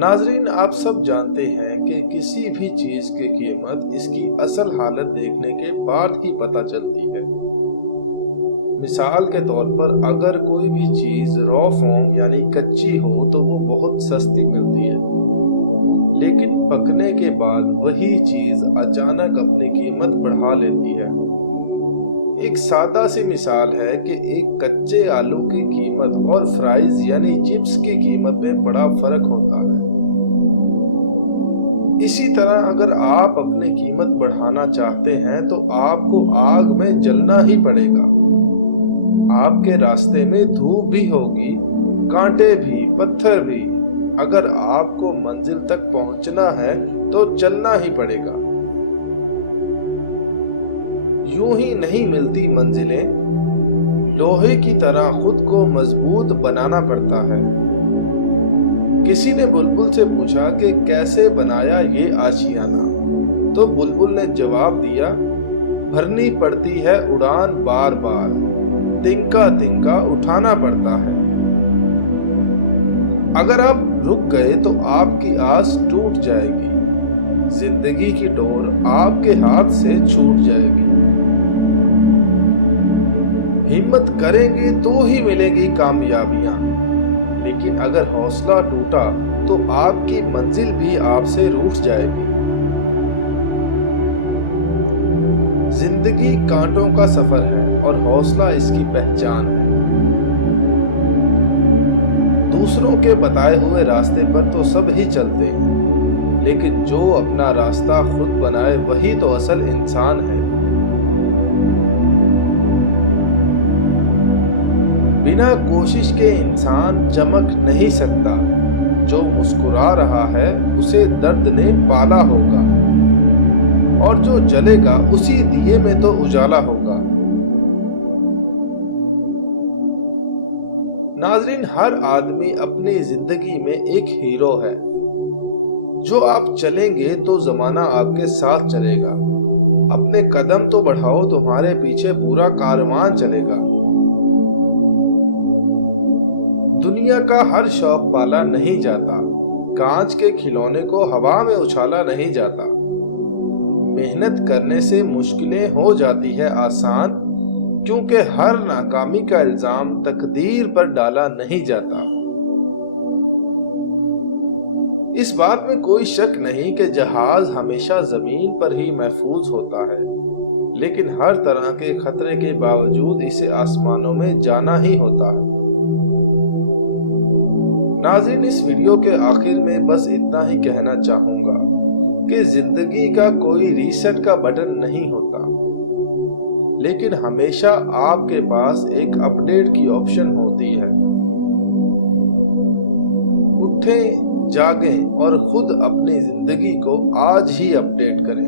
ناظرین، آپ سب جانتے ہیں کہ کسی بھی چیز کی قیمت اس کی اصل حالت دیکھنے کے بعد ہی پتہ چلتی ہے۔ مثال کے طور پر اگر کوئی بھی چیز را فارم یعنی کچی ہو تو وہ بہت سستی ملتی ہے، لیکن پکنے کے بعد وہی چیز اچانک اپنی قیمت بڑھا لیتی ہے۔ ایک سادہ سی مثال ہے کہ ایک کچے آلو کی قیمت اور فرائز یعنی چپس کی قیمت میں بڑا فرق ہوتا ہے۔ اسی طرح اگر آپ اپنی قیمت بڑھانا چاہتے ہیں تو آپ کو آگ میں جلنا ہی پڑے گا۔ آپ کے راستے میں دھوپ بھی ہوگی، کانٹے بھی، پتھر بھی۔ اگر آپ کو منزل تک پہنچنا ہے تو چلنا ہی پڑے گا۔ یوں ہی نہیں ملتی منزلیں، لوہے کی طرح خود کو مضبوط بنانا پڑتا ہے۔ کسی نے بلبل سے پوچھا کہ کیسے بنایا یہ آشیانہ، تو بلبل نے جواب دیا، بھرنی پڑتی ہے اڑان بار بار، تنکا تنکا اٹھانا پڑتا ہے۔ اگر آپ رک گئے تو آپ کی آس ٹوٹ جائے گی، زندگی کی ڈور آپ کے ہاتھ سے چھوٹ جائے گی۔ ہمت کریں گے تو ہی ملیں گی کامیابیاں، لیکن اگر حوصلہ ٹوٹا تو آپ کی منزل بھی آپ سے روٹھ جائے گی۔ زندگی کانٹوں کا سفر ہے اور حوصلہ اس کی پہچان ہے۔ دوسروں کے بتائے ہوئے راستے پر تو سب ہی چلتے ہیں، لیکن جو اپنا راستہ خود بنائے وہی تو اصل انسان ہے۔ بنا کوشش کے انسان چمک نہیں سکتا، جو مسکرا رہا ہے اسے درد نے پالا ہوگا، اور جو جلے گا اسی دیے میں تو اجالا ہوگا۔ ناظرین، ہر آدمی اپنی زندگی میں ایک ہیرو ہے۔ جو آپ چلیں گے تو زمانہ آپ کے ساتھ چلے گا۔ اپنے قدم تو بڑھاؤ، تمہارے پیچھے پورا کاروان چلے گا۔ دنیا کا ہر شوق پالا نہیں جاتا، کانچ کے کھلونے کو ہوا میں اچھالا نہیں جاتا۔ محنت کرنے سے مشکلیں ہو جاتی ہے آسان، کیونکہ ہر ناکامی کا الزام تقدیر پر ڈالا نہیں جاتا۔ اس بات میں کوئی شک نہیں کہ جہاز ہمیشہ زمین پر ہی محفوظ ہوتا ہے، لیکن ہر طرح کے خطرے کے باوجود اسے آسمانوں میں جانا ہی ہوتا ہے۔ ناظرین، اس ویڈیو کے آخر میں بس اتنا ہی کہنا چاہوں گا کہ زندگی کا کوئی ریسٹ کا بٹن نہیں ہوتا، لیکن ہمیشہ آپ کے پاس ایک اپ ڈیٹ کی آپشن ہوتی ہے۔ اٹھیں، جاگیں اور خود اپنی زندگی کو آج ہی اپ ڈیٹ کریں۔